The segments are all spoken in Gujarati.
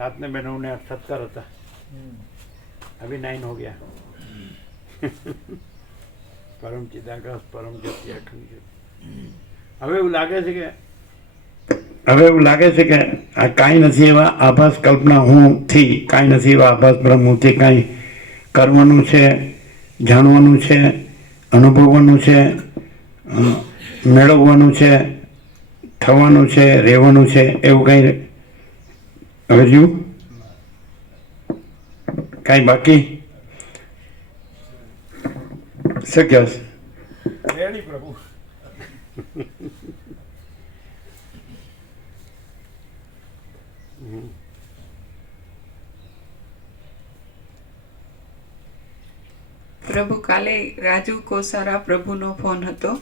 7 ने बहनों ने 70 होता, अभी 9 हो गया। परम चिदाकाश परम ज्योति अखंड ज्योति। હવે એવું લાગે છે કે આ કાંઈ નથી એવા આભાસ કલ્પના હુંથી, કાંઈ નથી એવા આભાસ બ્રહ્મ હુંથી કાંઈ કરવાનું છે, જાણવાનું છે, અનુભવવાનું છે, મેળવવાનું છે, થવાનું છે, રહેવાનું છે, એવું કંઈ હજુ કાંઈ બાકી શક્ય છે? પ્રભુ પ્રભુ કાલે રાજુ કોસારા પ્રભુનો ફોન હતો.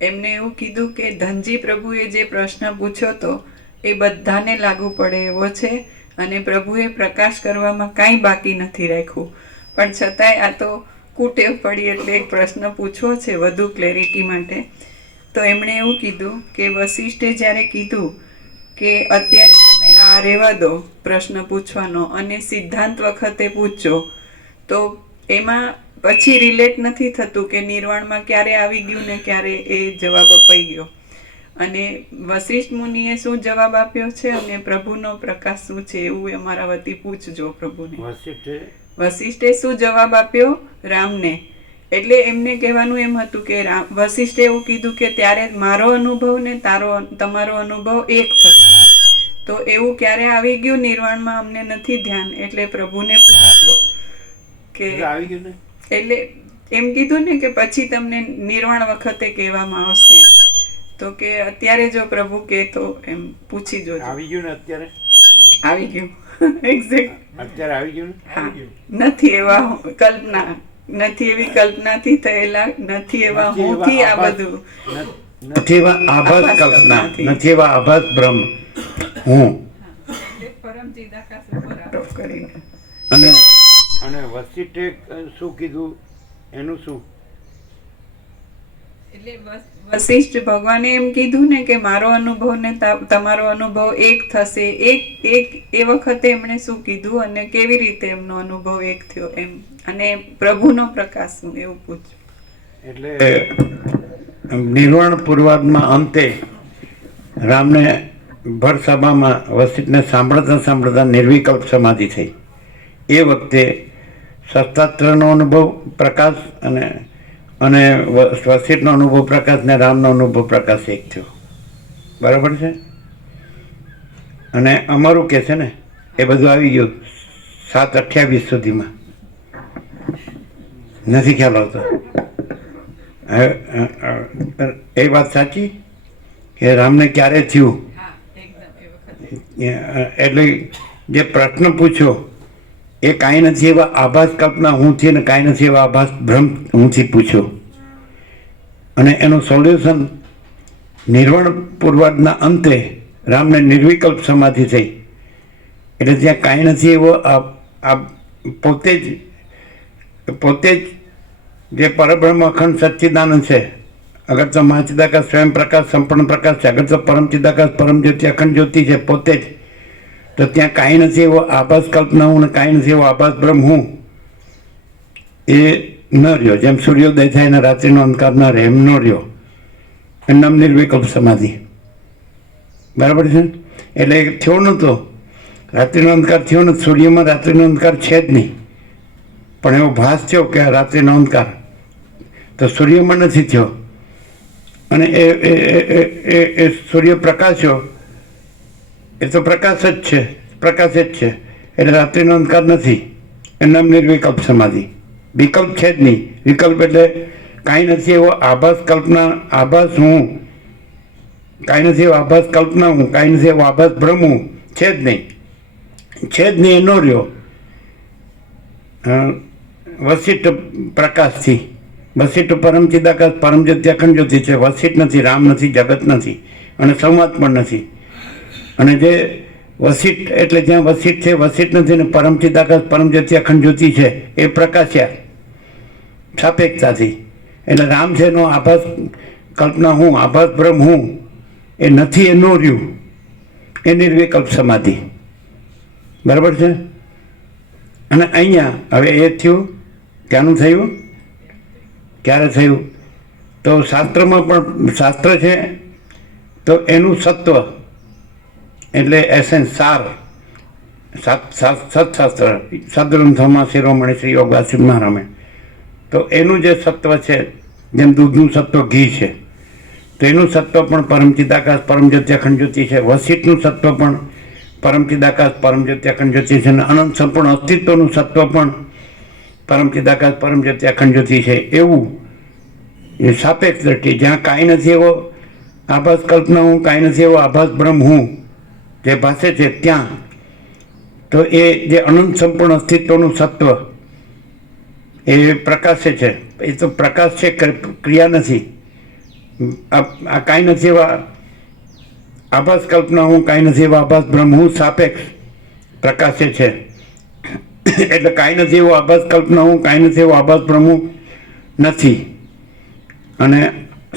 એમને એવું કીધું કે ધનજી પ્રભુએ જે પ્રશ્ન પૂછ્યો હતો એ બધાને લાગુ પડે એવો છે અને પ્રભુએ પ્રકાશ કરવામાં કાંઈ બાકી નથી રાખ્યું. પણ છતાંય આ તો કુટેવ પડી એટલે એક પ્રશ્ન પૂછવો છે વધુ ક્લેરિટી માટે. તો એમણે એવું કીધું કે વશિષ્ઠે જ્યારે કીધું કે અત્યારે તમે આ રહેવા દો પ્રશ્ન પૂછવાનો અને સિદ્ધાંત વખતે પૂછજો, તો એમાં પછી રિલેટ નથી થતું કે નિર્વાણમાં ક્યારે આવી ગયું ને ક્યારે એ જવાબ અપાઈ ગયો. અને વશિષ્ઠ મુનિએ શું જવાબ આપ્યો છે અને પ્રભુનો પ્રકાશ શું છે એવું અમારા વતી પૂછજો પ્રભુને. વશિષ્ઠે શું જવાબ આપ્યો રામને? એટલે એમને કહેવાનું એમ હતું કે વશિષ્ઠે એવું કીધું કે ત્યારે મારો અનુભવ ને તમારો અનુભવ એક થશે. તો એવું ક્યારે આવી ગયું નિર્વાણમાં અમને નથી ધ્યાન, એટલે પ્રભુને પૂછજો કે આવી ગયું ને. એટલે એમ કીધું ને કે પછી તમને નિર્વાણ વખતે કહેવામાં આવશે. તો કે અત્યારે જો પ્રભુ કે તો એમ પૂછી જોજો. આવી ગયું ને અત્યારે? આવી ગયું. એક્ઝેક્ટ અત્યારે આવી ગયું ને? હા. નથી એવા કલ્પના, નથી એવી કલ્પનાથી થયેલા, નથી એવા હુંથી આ બધું, નથી એવા આભાસ કલ્પના, નથી એવા આભાસ બ્રહ્મ હું. પરમ ચિદાકાશ ઉપર આરોપ કરીને અને વશિષ્ઠે શું કીધું એનું શું? એટલે વશિષ્ઠ ભગવાને એમ કીધું ને કે મારો અનુભવ ને તમારો અનુભવ એક થશે. એક એ વખતે એમણે શું કીધું અને કેવી રીતે એમનો અનુભવ એક થયો એમ, અને પ્રભુનો પ્રકાશ શું એવું પૂછ્યું. એટલે નિર્વાણ પૂર્વાદમાં અંતે રામને ભર સભામાં વશિષ્ઠને સાંભળતા નિર્વિકલ્પ સમાધિ થઈ. એ વખતે શસ્ત્રાસ્ત્રનો અનુભવ પ્રકાશ અને વશિષ્ઠનો અનુભવ પ્રકાશ ને રામનો અનુભવ પ્રકાશ એક થયો. બરાબર છે? અને અમારું કે છે ને એ બધું આવી ગયું 7:28 સુધીમાં. નથી ખ્યાલ આવતો. એ વાત સાચી કે રામને ક્યારે થયું? એટલે જે પ્રશ્ન પૂછ્યો એ કાંઈ નથી એવા આભાસ કલ્પના હુંથી અને કાંઈ નથી એવા આભાસ ભ્રમ હુંથી પૂછ્યો. અને એનું સોલ્યુશન નિર્વાણ પૂર્વાદના અંતે રામને નિર્વિકલ્પ સમાધિ થઈ. એટલે ત્યાં કાંઈ નથી એવો આ પોતે જ જે પરબ્રહ્મ અખંડ સચ્ચિદાનંદ છે, અગર તો મહાચિદાકાશ સ્વયં પ્રકાશ સંપૂર્ણ પ્રકાશ છે, અગર તો પરમ ચિદાકાશ પરમ જ્યોતિ અખંડ જ્યોતિ છે પોતે જ. તો ત્યાં કાંઈ નથી એવો આભાસ કલ્પના હું ને કાંઈ નથી એવો આભાસ બ્રહ્મ હું એ ન રહ્યો. જેમ સૂર્યોદય થાય ને રાત્રિનો અંધકાર ન રહે એમ ન રહ્યો. એમ નામ નિર્વિકલ્પ સમાધિ. બરાબર છે? એટલે થયો નહોતો રાત્રિનો અંધકાર, થયો નથી. સૂર્યમાં રાત્રિનો અંધકાર છે જ નહીં, પણ એવો ભાસ થયો કે રાત્રિનો અંધકાર તો સૂર્યમાં નથી થયો. અને એ સૂર્ય પ્રકાશ્યો એ તો પ્રકાશ જ છે, પ્રકાશ જ છે. એટલે રાત્રિનો અંધકાર નથી. એનું નામ નિર્વિકલ્પ સમાધિ. વિકલ્પ છે જ નહીં. વિકલ્પ એટલે કાંઈ નથી એવો આભાસ કલ્પના, આભાસ હું, કાંઈ નથી એવો આભાસ કલ્પના હું, કાંઈ નથી એવો આભાસ ભ્રમ હું, છે જ નહીં. છે જ નહીં એનો રહ્યો વશિષ્ઠ પ્રકાશથી. વશિષ્ઠ પરમ ચિદાકાશ પરમ જ્યોતિ અખંડ જ્યોતિ છે. વશિષ્ઠ નથી, રામ નથી, જગત નથી અને સંવાદ પણ નથી. અને જે વશિષ્ઠ એટલે જ્યાં વશિષ્ઠ છે વશિષ્ઠ નથી ને પરમ ચિદાકાશ પરમ જ્યોતિ અખંડ જ્યોતિ છે એ પ્રકાશ્યા સાપેક્ષતાથી. એટલે રામ છે એનો આભાસ કલ્પના હું, આભાસ બ્રહ્મ હું એ નથી, એ નો રહ્યું. એ નિર્વિકલ્પ સમાધિ. બરાબર છે. અને અહીંયા હવે એ થયું, ક્યાંનું થયું, ક્યારે થયું? તો શાસ્ત્રમાં પણ શાસ્ત્ર છે તો એનું સત્વ એટલે એસેન્સ, સાર, સત્શાસ્ત્ર, સદગ્રંથોમાં શિરોમણી શ્રી યોગ વાસિષ્ઠ, તો એનું જે સત્વ છે, જેમ દૂધનું સત્વ ઘી છે, તો એનું સત્વ પણ પરમ ચિદાકાશ પરમ જ્યોતિ અખંડ જ્યોતિ છે. વસિષ્ઠનું સત્વ પણ પરમ ચિદાકાશ પરમ જ્યોતિ અખંડ જ્યોતિ છે. અને અનંત સંપૂર્ણ અસ્તિત્વનું સત્વ પણ પરમ ચિદાકાશ પરમ જ્યોતિ અખંડ જ્યોતિ છે. એવું એ સાપેક્ષ દ્રષ્ટિ, જ્યાં કાંઈ નથી એવો આભાસ કલ્પના હું, કાંઈ નથી એવો આભાસ બ્રહ્મ હું જે ભાષે છે, ત્યાં તો એ જે અનંત સંપૂર્ણ અસ્તિત્વનું સત્વ એ પ્રકાશે છે. એ તો પ્રકાશ છે, ક્રિયા નથી. આ કાંઈ નથી એવા આભાસ કલ્પના હું, કાંઈ નથી એવા આભાસ બ્રહ્મ હું સાપેક્ષ પ્રકાશે છે. એટલે કાંઈ નથી એવો આભાસ કલ્પના હું, કાંઈ નથી એવો આભાસ બ્રહ્મ હું નથી. અને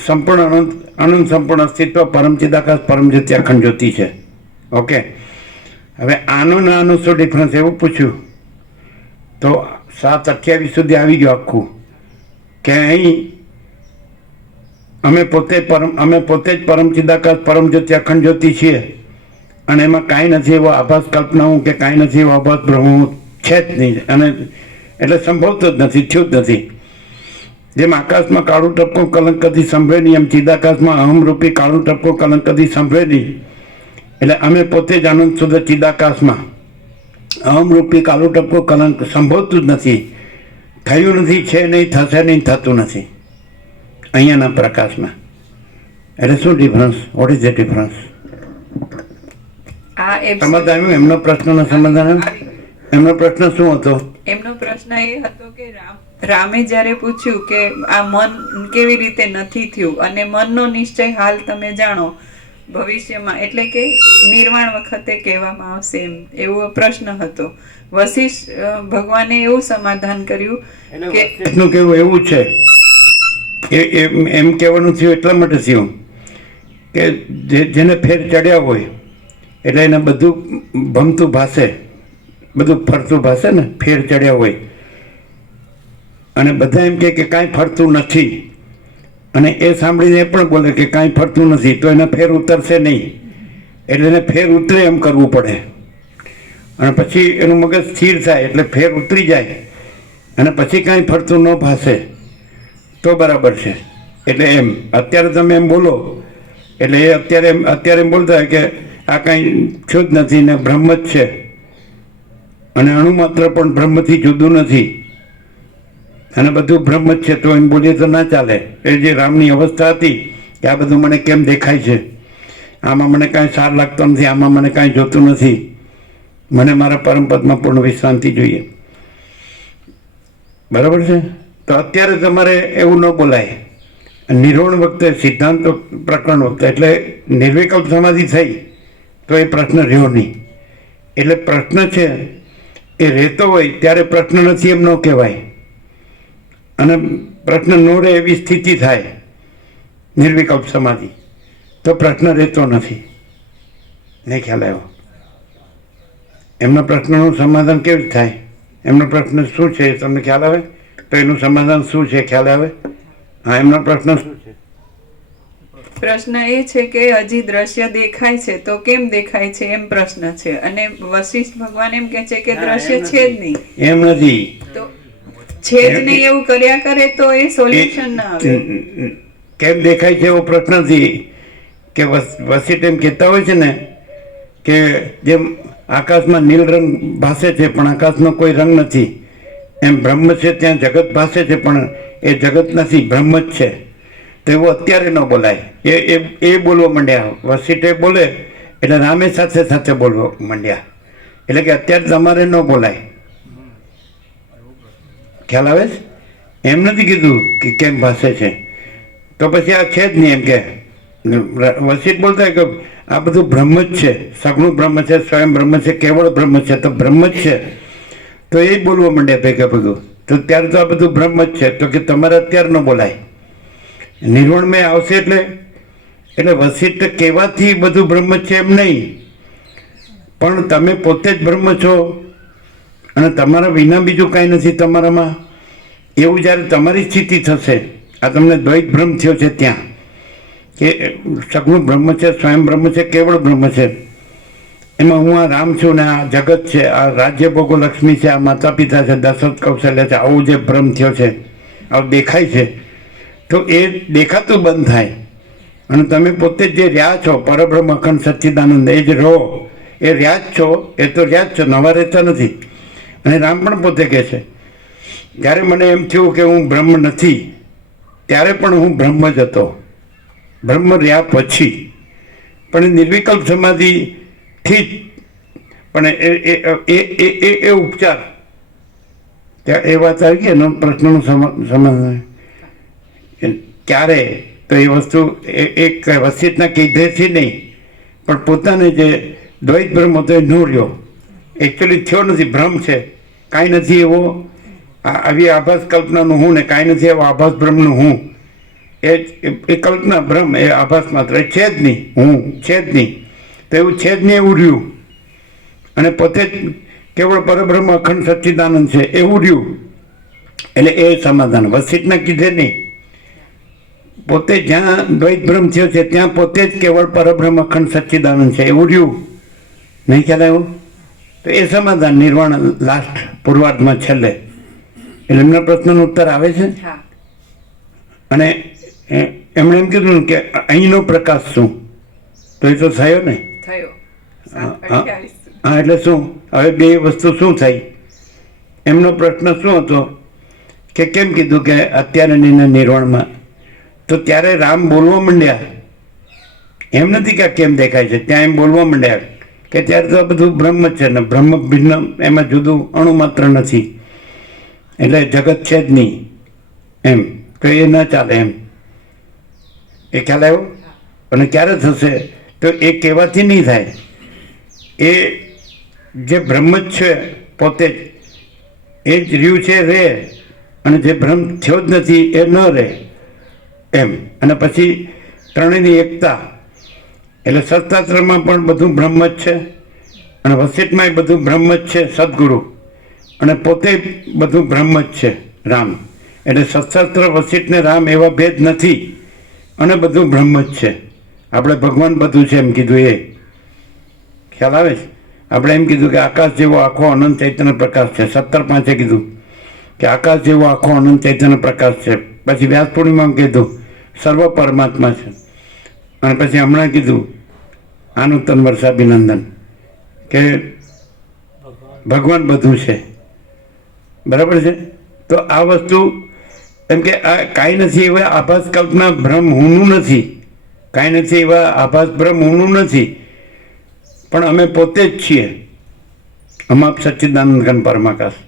સંપૂર્ણ અનંત સંપૂર્ણ અસ્તિત્વ પરમ ચિદાકાશ પરમ જ્યોતિ અખંડ જ્યોતિ છે. ઓકે, હવે આનો ને આનો શું ડિફરન્સ એવું પૂછ્યું તો 7:28 સુધી આવી ગયું આખું, કે અહીં અમે પોતે જ પરમ ચિદાકાશ પરમ જ્યોતિ અખંડ જ્યોતિ છીએ અને એમાં કાંઈ નથી એવો આભાસ કલ્પના હું કે કાંઈ નથી એવો આભાસ બ્રહ્મ હું છે જ નહીં. અને એટલે સંભવતું જ નથી, થયું જ નથી. જેમ આકાશમાં કાળું ટપકું કલંક કદી સંભળે નહીં, એમ ચિદાકાશમાં અહમરૂપી કાળું ટપકું કલંક કદી સંભળે નહીં. એટલે અમે પોતે જ આનંદ શુદ્ધ ચિદાકાશમાં અહમરૂપી કાળું ટપકું કલંક સંભવતું જ નથી, થયું નથી, છે નહીં, થશે નહીં, થતું નથી અહીંયાના પ્રકાશમાં. એટલે શું difference? What is the difference? આ સમાધાન આવ્યું એમનો પ્રશ્નનો? સમાધાન આવ્યું? એમનો પ્રશ્ન શું હતો? એમનો પ્રશ્ન એ હતો કે રામે જ્યારે પૂછ્યું કે આ મન કેવી રીતે નથી થયું અને મનનો નિશ્ચય હાલ તમે જાણો ભવિષ્યમાં, એટલે કે નિર્વાણ વખતે કહેવામાં આવશે, એવો પ્રશ્ન હતો. વશિષ્ઠ ભગવાને એવું સમાધાન કર્યું કે એનું કેવું એવું છે, એમ કહેવાનું થયું એટલા માટે થયું કે જેને ફેર ચડ્યા હોય એટલે એને બધું ભમતું ભાષે, બધું ફરતું ભાષે ને, ફેર ચડ્યા હોય. અને બધા એમ કે કાંઈ ફરતું નથી, અને એ સાંભળીને એ પણ બોલે કે કાંઈ ફરતું નથી, તો એને ફેર ઉતરશે નહીં. એટલે એને ફેર ઉતરે એમ કરવું પડે. અને પછી એનું મગજ સ્થિર થાય એટલે ફેર ઉતરી જાય અને પછી કાંઈ ફરતું ન ભાષે તો બરાબર છે. એટલે એમ અત્યારે તમે એમ બોલો એટલે એ અત્યારે એમ બોલતા હોય કે આ કાંઈ છું જ નથી ને બ્રહ્મ જ છે, અને અણુ માત્ર પણ બ્રહ્મથી જુદું નથી, અને બધું બ્રહ્મ જ છે, તો એમ બોલીએ તો ના ચાલે. એ જે રામની અવસ્થા હતી કે આ બધું મને કેમ દેખાય છે, આમાં મને કાંઈ સાર લાગતો નથી, આમાં મને કાંઈ જોતું નથી, મને મારા પરમપદમાં પૂર્ણ વિશ્રાંતિ જોઈએ. બરાબર છે? તો અત્યારે તમારે એવું ન બોલાય. નિર્વાણ વખતે, સિદ્ધાંત પ્રકરણ વખતે, એટલે નિર્વિકલ્પ સમાધિ થઈ તો એ પ્રશ્ન રહ્યો નહીં. એટલે પ્રશ્ન છે એ રહેતો હોય ત્યારે પ્રશ્ન નથી એમ ન કહેવાય, અને પ્રશ્ન ન રહે એવી સ્થિતિ થાય નિર્વિકલ્પ સમાધિ, તો પ્રશ્ન રહેતો નથી. નહીં ખ્યાલ આવ્યો? એમના પ્રશ્નનું સમાધાન કેવી રીતે થાય? એમનો પ્રશ્ન શું છે તમને ખ્યાલ આવે? તો એનું સમાધાન શું છે ખ્યાલ આવે? હા, એમનો પ્રશ્ન શું છે? પ્રશ્ન એ છે કે હજી દ્રશ્ય દેખાય છે તો કેમ દેખાય છે, એમ પ્રશ્ન છે. અને વશિષ્ઠ ભગવાન એમ કે છે કે દ્રશ્ય છે જ નહીં. એમ નથી, તો છે જ નહીં એવું કર્યા કરે તો એ સોલ્યુશન ના આવે. કેમ દેખાય છે એવો પ્રશ્ન નથી. કે વશિષ્ઠ એમ કહેતા હોય છે ને કે જેમ આકાશમાં નીલ રંગ ભાસે છે પણ આકાશનો કોઈ રંગ નથી, એમ બ્રહ્મ છે ત્યાં જગત ભાસે છે પણ એ જગત નથી, બ્રહ્મ જ છે. તો એવું અત્યારે ન બોલાય. એ બોલવા માંડ્યા. વશિષ્ઠે બોલે એટલે રામે સાથે સાથે બોલવા માંડ્યા. એટલે કે અત્યારે તમારે ન બોલાય. ખ્યાલ આવે છે? એમ નથી કીધું કે કેમ ભાષે છે તો પછી આ છે જ નહીં એમ કે. વશિષ્ઠ બોલતા કે આ બધું બ્રહ્મ જ છે, સગુણ બ્રહ્મ છે, સ્વયં બ્રહ્મ છે, કેવળ બ્રહ્મ છે, તો બ્રહ્મ જ છે. તો એ બોલવા માંડ્યા ભેગા ભેગું. તો ત્યારે તો આ બધું બ્રહ્મ જ છે. તો કે તમારે અત્યારે ન બોલાય, નિર્વાણમય આવશે એટલે વશિષ્ઠ કહેવાથી બધું બ્રહ્મ જ છે એમ નહીં, પણ તમે પોતે જ બ્રહ્મ છો અને તમારા વિના બીજું કાંઈ નથી તમારામાં, એવું જ્યારે તમારી સ્થિતિ થશે, આ તમને દ્વૈત ભ્રમ થયો છે ત્યાં કે સગુણ બ્રહ્મ છે, સ્વયં બ્રહ્મ છે, કેવળ બ્રહ્મ છે, એમાં હું આ રામ છું ને આ જગત છે, આ રાજ્ય ભોગો લક્ષ્મી છે, આ માતા પિતા છે, દશરથ કૌશલ્ય છે, આવું જે ભ્રમ થયો છે, આવું દેખાય છે, તો એ દેખાતું બંધ થાય અને તમે પોતે જે રહ્યા છો પરબ્રહ્મ અખંડ સચ્ચિદાનંદ, એ જ રહો, એ રહ્યા જ છો, એ તો રહ્યા જ છો, નવા રહેતા નથી. અને રામ પણ પોતે કહે છે જ્યારે મને એમ થયું કે હું બ્રહ્મ નથી ત્યારે પણ હું બ્રહ્મ જ હતો, બ્રહ્મ રહ્યા પછી પણ નિર્વિકલ્પ સમાધિથી જ, પણ એ ઉપચાર ત્યાં એ વાત આવી ગઈ એનો પ્રશ્નનું સમાધાન ક્યારે, તો એ વસ્તુ એક વસિતના કીધેથી નહીં પણ પોતાને જે દ્વૈત બ્રહ્મ હતો એ ન રહ્યો, એકચ્યુઅલી થયો નથી, ભ્રમ છે, કાંઈ નથી એવો આવી આભાસ કલ્પનાનું હું ને કાંઈ નથી એવો આભાસ બ્રહ્મનું હું, એ કલ્પના બ્રહ્મ એ આભાસ માત્ર, એ છે જ નહીં, હું છે જ નહીં, તો એવું છે જ નહીં એવું રહ્યું અને પોતે જ કેવળ પરબ્રહ્મ અખંડ સચ્ચિદાનંદ છે એવું રહ્યું. એટલે એ સમાધાન વસિતના કીધે નહીં, પોતે જ્યાં દ્વૈત ભ્રમ થયો છે ત્યાં પોતે જ કેવળ પરબ્રહ્મ અખંડ સચ્ચિદાનંદ છે એવું રહ્યું. નહીં ખ્યાલ આવ્યો? તો એ સમાધાન નિર્વાણ લાસ્ટ પૂર્વાર્ધમાં છેલ્લે. એટલે એમના પ્રશ્નનો ઉત્તર આવે છે. હા. અને એમણે એમ કીધું કે અહીંનો પ્રકાશ શું, તો એ તો થયો ને. થયો. હા, એટલે શું હવે બે વસ્તુ શું થઈ, એમનો પ્રશ્ન શું હતો કે કેમ કીધું કે અત્યારેની નિર્વાણમાં, તો ત્યારે રામ બોલવા માંડ્યા, એમ નથી કે કેમ દેખાય છે, ત્યાં એમ બોલવા માંડ્યા કે ત્યારે તો બધું બ્રહ્મ જ છે ને બ્રહ્મ ભિન્ન, એમાં જુદું અણુ માત્ર નથી, એટલે જગત છે જ નહીં એમ, તો એ ન ચાલે એમ. એ ખ્યાલ આવ્યો? અને ક્યારે થશે, તો એ કહેવાથી નહીં થાય, એ જે બ્રહ્મ જ છે પોતે જ એ જ રહ્યું છે રે, અને જે ભ્રમ થયો જ નથી એ ન રહે એમ. અને પછી ત્રણેયની એકતા, એટલે સત્શાસ્ત્રમાં પણ બધું બ્રહ્મ જ છે અને વસિતમાં બધું બ્રહ્મ જ છે સદગુરુ, અને પોતે બધું બ્રહ્મ જ છે રામ. એટલે સત્શાસ્ત્ર વસિત ને રામ એવા ભેદ નથી અને બધું બ્રહ્મ જ છે. આપણે ભગવાન બધું છે એમ કીધું, એ ખ્યાલ આવે છે? આપણે એમ કીધું કે આકાશ જેવો આખો અનંત ચૈતન્ય પ્રકાશ છે, 17:5 કીધું કે આકાશ જેવો આખો અનંત ચૈતન્ય પ્રકાશ છે. પછી વ્યાસ પૂર્ણિમામાં કીધું સર્વ પરમાત્મા છે, અને પછી હમણાં કીધું આનુતન વર્ષાભિનંદન કે ભગવાન બધું છે. બરાબર છે? તો આ વસ્તુ એમ કે આ કાંઈ નથી એવા આભાસ કલ્પના ભ્રમ હુંનું નથી, કાંઈ નથી એવા આભાસ ભ્રમ હુંનું નથી, પણ અમે પોતે જ છીએ અમાપ સચ્ચિદાનંદ ઘન પરમાકાશ.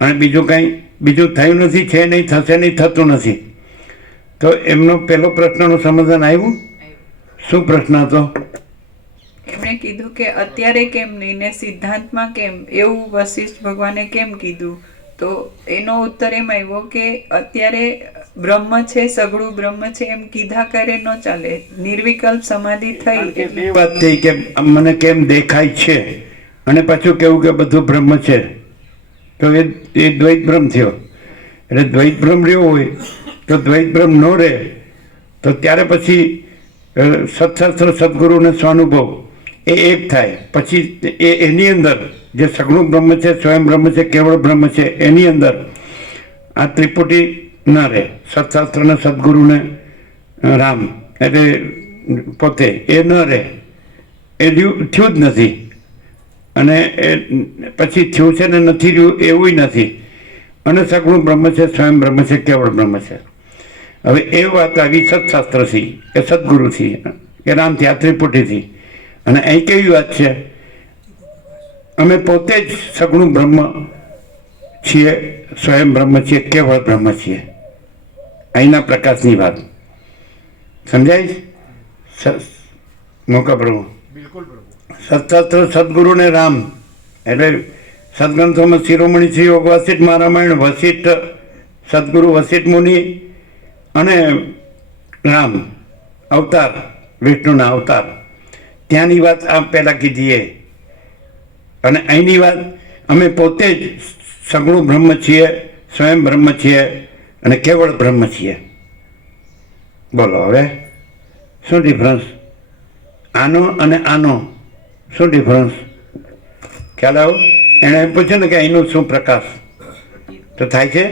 અને બીજું કાંઈ બીજું થયું નથી, છે નહીં, થશે નહીં, થતું નથી. તો એમનો પહેલો પ્રશ્નનું સમાધાન આવ્યું. શું પ્રશ્ન હતો? એમણે કીધું કે અત્યારે કેમ નહીં ને સિદ્ધાંતમાં કેમ, એવું વશિષ્ઠ ભગવાને કેમ કીધું? તો એનો ઉત્તર એમ આવ્યો કે અત્યારે બ્રહ્મ છે, સગળું બ્રહ્મ છે એમ કીધા કરે ન ચાલે, નિર્વિકલ્પ સમાધિ થઈ એટલે એ વાત થઈ કે મને કેમ દેખાય છે અને પાછું કેવું કે બધું બ્રહ્મ છે, તો એ દ્વૈત ભ્રમ થયો. એટલે દ્વૈત ભ્રમ રહ્યો હોય તો દ્વૈત ભ્રમ ન રહે, તો ત્યારે પછી સત્શાસ્ત્ર સદગુરુને સ્વાનુભવ એ એક થાય. પછી એની અંદર જે સગુણ બ્રહ્મ છે, સ્વયં બ્રહ્મ છે, કેવળ બ્રહ્મ છે, એની અંદર આ ત્રિપુટી ન રહે, સત્શાસ્ત્રને સદગુરુને રામ એટલે પોતે એ ન રહે, એ થયું જ નથી. અને એ પછી થયું છે ને નથી રહ્યું એવું નથી. અને સગુણ બ્રહ્મ છે, સ્વયં બ્રહ્મ છે, કેવળ બ્રહ્મ છે. હવે એ વાત આવી સત્શાસ્ત્રથી કે સદગુરુથી કે રામથી, આ ત્રિપુટીથી. અને અહીં કેવી વાત છે, અમે પોતે જ સગુણ બ્રહ્મ છીએ, સ્વયં બ્રહ્મ છીએ, કેવળ બ્રહ્મ છીએ. અહીંના પ્રકાશની વાત સમજાય? મોકા પ્રભુ બિલકુલ પ્રભુ. સત્શાસ્ત્ર સદગુરુને રામ એટલે સદગ્રંથોમાં શિરોમણી શ્રી યોગ વસિષ્ઠ મહારામાયણ, વસિષ્ઠ સદગુરુ વસિષ્ઠ મુનિ અને રામ અવતાર, વિષ્ણુના અવતાર, ત્યાંની વાત આ પહેલાં કીધી અને અહીંની વાત અમે પોતે જ સગુણ બ્રહ્મ છીએ, સ્વયં બ્રહ્મ છીએ અને કેવળ બ્રહ્મ છીએ. બોલો હવે શું ડિફરન્સ? આનો અને આનો શું ડિફરન્સ? ખ્યાલ આવો? એણે એમ પૂછ્યું ને કે અહીંનું શું પ્રકાશ તો થાય છે.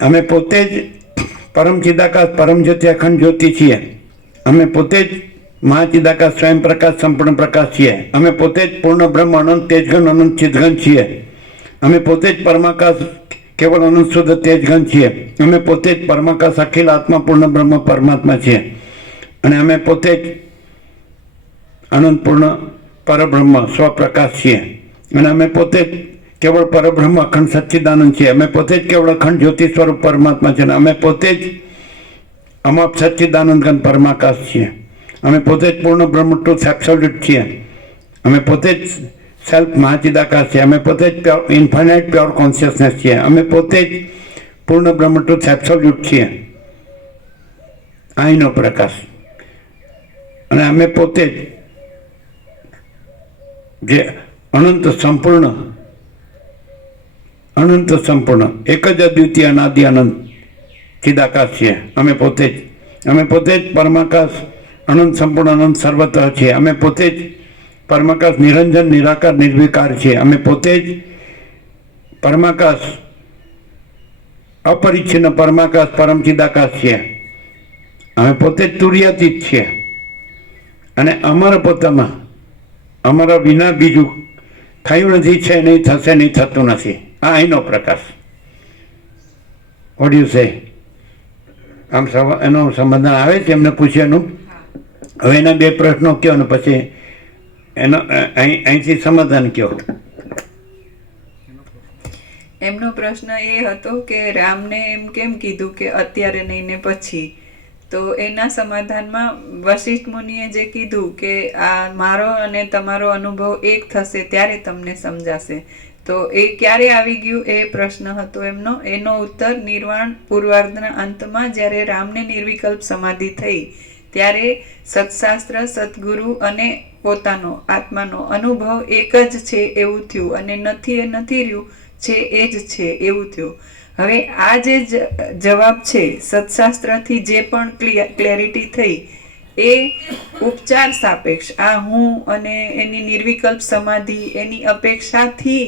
અમે પોતે જ પરમ ચિદાકાશ પરમ જ્યોતિ અખંડ જ્યોતિ છીએ. અમે પોતે જ મહાચિદાકાશ સ્વયં પ્રકાશ સંપૂર્ણ પ્રકાશ છીએ. અમે પોતે જ પૂર્ણ બ્રહ્મ અનંત તેજઘન અનંત ચિદઘન છીએ. અમે પોતે જ પરમાકાશ કેવળ અનંત શુદ્ધ તેજઘન છીએ. અમે પોતે જ પરમાકાશ અખિલ આત્મા પૂર્ણ બ્રહ્મ પરમાત્મા છીએ. અને અમે પોતે જ અનંત પૂર્ણ પરબ્રહ્મ સ્વપ્રકાશ છીએ. અને અમે પોતે જ કેવળ પરબ્રહ્મ અખંડ સચ્ચિદાનંદ છીએ. અમે પોતે જ કેવળ અખંડ જ્યોતિ સ્વરૂપ પરમાત્મા છીએ. અને અમે પોતે જ અમાપ સચ્ચિદાનંદ ઘન પરમાકાશ છીએ. અમે પોતે જ પૂર્ણ બ્રહ્મ ટ્રુથ એબ્સોલ્યુટ છીએ. અમે પોતે જ સેલ્ફ મહાચિદાકાશ છીએ. અમે પોતે જ ઇન્ફાઇનાઇટ પ્યોર કોન્શિયસનેસ છીએ. અમે પોતે જ પૂર્ણ બ્રહ્મ ટ્રુથ એબ્સોલ્યુટ છીએ. અહીંનો પ્રકાશ. અને અમે પોતે જ જે અનંત સંપૂર્ણ એક જ અદ્વિતીય અનાદિ અનંત ચિદાકાશ છીએ. અમે પોતે જ પરમાકાશ અનંત સંપૂર્ણ અનંત સર્વત્ર છીએ. અમે પોતે જ પરમાકાશ નિરંજન નિરાકાર નિર્વિકાર છીએ. અમે પોતે જ પરમાકાશ અપરિચ્છિન્ન પરમાકાશ પરમ ચિદાકાશ છીએ. અમે પોતે જ તુર્યાતીત છીએ. અને અમારા પોતામાં અમારા વિના બીજું થયું નથી, છે નહીં, થશે નહીં, થતું નથી. આ અહીંનો પ્રકાશ. What you say? આમ એનો સમાધાન આવે છે? એમને પૂછ્યાનું. હવે એના બે પ્રશ્નો કહો ને પછી એનો અહીંથી સમાધાન કહો. એમનો પ્રશ્ન એ હતો કે રામને એમ કેમ કીધું કે અત્યારે નહીં ને પછી? તો એના સમાધાનમાં વશિષ્ઠ મુનિએ જે કીધું કે આ મારો અને તમારો અનુભવ એક થશે ત્યારે તમને સમજાશે, તો એ ક્યારે આવી ગયું એ પ્રશ્ન હતો એમનો. એનો ઉત્તર નિર્વાણ પૂર્વાર્ધના અંતમાં જ્યારે રામને નિર્વિકલ્પ સમાધિ થઈ ત્યારે સત્શાસ્ત્ર, સદગુરુ અને પોતાનો આત્માનો અનુભવ એક જ છે એવું થયું, અને નથી એ નથી રહ્યું, છે એ જ છે એવું થયું. હવે આ જે જવાબ છે સત્શાસ્ત્રથી જે પણ ક્લેરિટી થઈ એ ઉપચાર સાપેક્ષ આ હું અને એની નિર્વિકલ્પ સમાધિ એની અપેક્ષાથી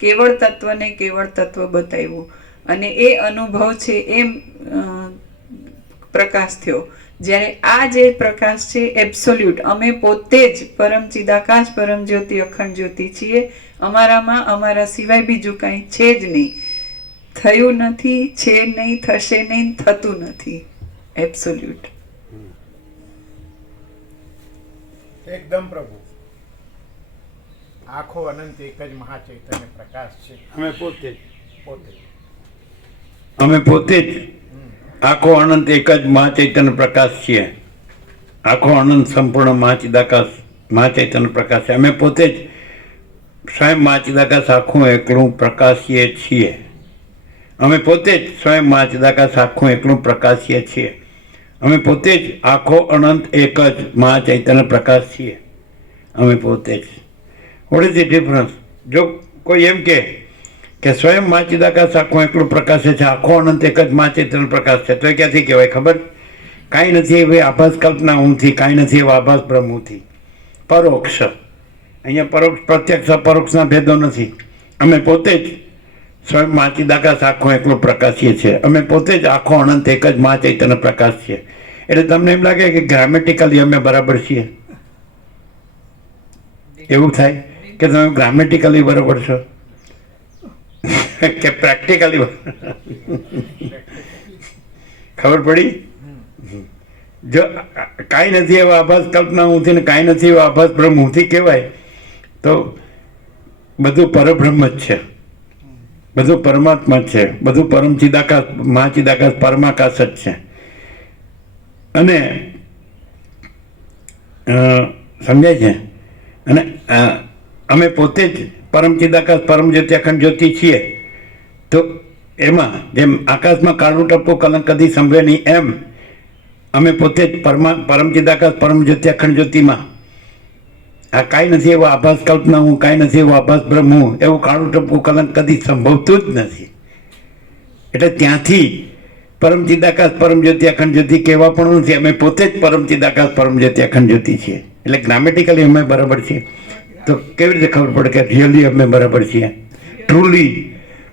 કેવળ તત્વને કેવળ તત્વ બતાવ્યું, અને એ અનુભવ છે એમ પ્રકાશ થયો. જ્યારે આ જે પ્રકાશ છે એબ્સોલ્યુટ, અમે પોતે જ પરમ ચિદાકાશ પરમ જ્યોતિ અખંડ જ્યોતિ છીએ. અમારામાં અમારા સિવાય બીજું કાંઈ છે જ નહીં, થયું નથી, છે નહીં, થશે નહીં, થતું નથી. એબ્સોલ્યુટ એકદમ પ્રભુ આખો અનંત એક જ મહાચૈતન્ય પ્રકાશ છે. અમે પોતે જ આખો અનંત એક જ મહાચૈતન્ય પ્રકાશ છીએ. આખો અનંત સંપૂર્ણ મહાચિદાકાશ મહાચૈતન્ય પ્રકાશ છે. અમે પોતે જ સ્વયં મહાચિદાકાશ આખું એકલું પ્રકાશીએ છીએ. અમે પોતે જ સ્વયં મહાચિદાકાશ આખું એકલું પ્રકાશીએ છીએ. અમે પોતે જ આખો અનંત એક જ મહાચૈતન્ય પ્રકાશ છીએ. અમે પોતે જ. What is the difference? જો કોઈ એમ કે સ્વયં મહાચિદાકાશ આખું એકલું પ્રકાશ છે, આખો અનંત એક જ મહાચૈતન્ય પ્રકાશ છે, તો એ ક્યાંથી કહેવાય ખબર? કાંઈ નથી એવી આભાસ કલ્પના હુંથી, કાંઈ નથી એવો આભાસ બ્રહ્મ હુંથી. પરોક્ષ. અહીંયા પરોક્ષ પ્રત્યક્ષ અપરોક્ષના ભેદો નથી. અમે પોતે જ સ્વયં મહાચિદાકાશ આખો એકલો પ્રકાશીએ છીએ. અમે પોતે જ આખો અનંત એક જ મહાચૈતન્ય પ્રકાશ છીએ. એટલે તમને એમ લાગે કે ગ્રામેટિકલી અમે બરાબર છીએ? એવું થાય કે તમે ગ્રામેટિકલી બરાબર છો કે પ્રેક્ટિકલી? ખબર પડી? જો કાંઈ નથી એવા આભાસ કલ્પના હુંથી ને કાંઈ નથી એવા આભાસ બ્રહ્મ હુંથી કહેવાય તો બધું પરબ્રહ્મ જ છે, બધું પરમાત્મા જ છે, બધું પરમ ચિદાકાશ મહાચિદાકાશ પરમાકાશ જ છે. અને સમજાય છે? અને અમે પોતે જ પરમ ચિદાકાશ પરમ જ્યોતિ અખંડ જ્યોતિ છીએ. તો એમાં જેમ આકાશમાં કાળું ટપકું કલંક કદી સંભળે નહીં, એમ અમે પોતે જ પરમ ચિદાકાશ પરમ જ્યોતિ અખંડ જ્યોતિમાં આ કાંઈ નથી એવો આભાસ કલ્પના હું, કાંઈ નથી એવો આભાસ બ્રહ્મ હું, એવું કાળું ટપકું કલંક કદી સંભવતું જ નથી. એટલે ત્યાંથી પરમ ચિદાકાશ પરમ જ્યોતિ અખંડ જ્યોતિ કહેવા પણ નથી. અમે પોતે જ પરમ ચિદાકાશ પરમ જ્યોતિ અખંડ જ્યોતિ છીએ. એટલે ગ્રામેટિકલી અમે બરાબર છીએ. તો કેવી રીતે ખબર પડે કે રિયલી અમે બરાબર છીએ? ટ્રુલી,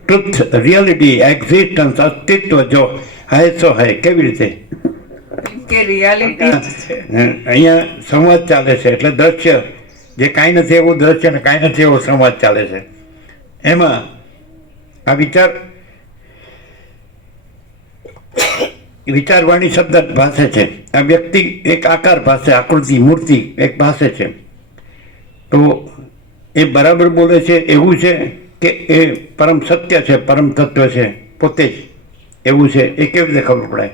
ટ્રુથ, રિયાલિટી, એક્ઝિસ્ટન્સ, અસ્તિત્વ જો હૈ સો હૈ. કેવી રીતે? કે રિયાલિટી જ છે. અહીંયા સંવાદ ચાલે છે એટલે દ્રશ્ય, જે કાંઈ નથી એવું દ્રશ્ય ને કાંઈ નથી એવો સંવાદ ચાલે છે. એમાં આ વિચારવાણી શબ્દ ભાષે છે. આ વ્યક્તિ એક આકાર ભાષે, આકૃતિ, મૂર્તિ એક ભાષે છે. તો એ બરાબર બોલે છે એવું છે કે એ પરમ સત્ય છે, પરમ તત્વ છે, પોતે જ એવું છે? એ કેવી રીતે ખબર પડે?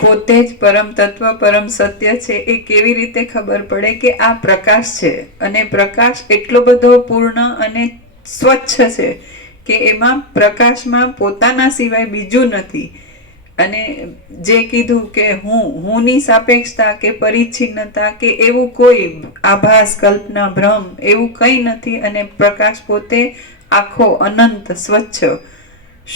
પોતે જ પરમ તત્વ પરમ સત્ય છે એ કેવી રીતે ખબર પડે? કે આ પ્રકાશ છે અને પ્રકાશ એટલો બધો પૂર્ણ અને સ્વચ્છ છે કે એમાં પ્રકાશમાં પોતાના સિવાય બીજું નથી. અને જે કીધું કે હુંની સાપેક્ષતા કે પરિચ્છિન્નતા કે એવું કોઈ આભાસ, કલ્પના, ભ્રમ એવું કંઈ નથી. અને પ્રકાશ પોતે આખો અનંત, સ્વચ્છ,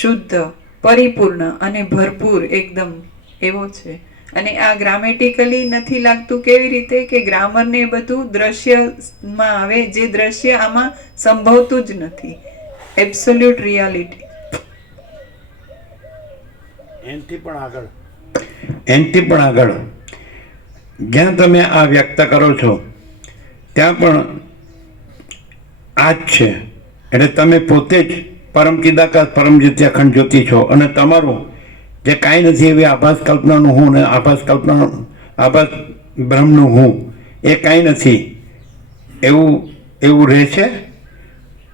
શુદ્ધ, પરિપૂર્ણ અને ભરપૂર એકદમ એવો છે. અને આ ગ્રામેટિકલી નથી લાગતું. કેવી રીતે? કે ગ્રામર ને બધું દ્રશ્યમાં આવે, જે દ્રશ્ય આમાં સંભવતું જ નથી. Absolute reality. એનથી પણ આગળ, એનથી પણ આગળ જ્યાં તમે આ વ્યક્ત કરો છો ત્યાં પણ આ જ છે. એટલે તમે પોતે જ પરમ ચિદાકાશ પરમ જ્યોતિ અખંડ જ્યોતિ છો. અને તમારું જે કાંઈ નથી એવી આભાસ કલ્પનાનું હું ને આભાસ કલ્પનાનું આભાસ બ્રહ્મનું હું, એ કાંઈ નથી એવું રહે છે.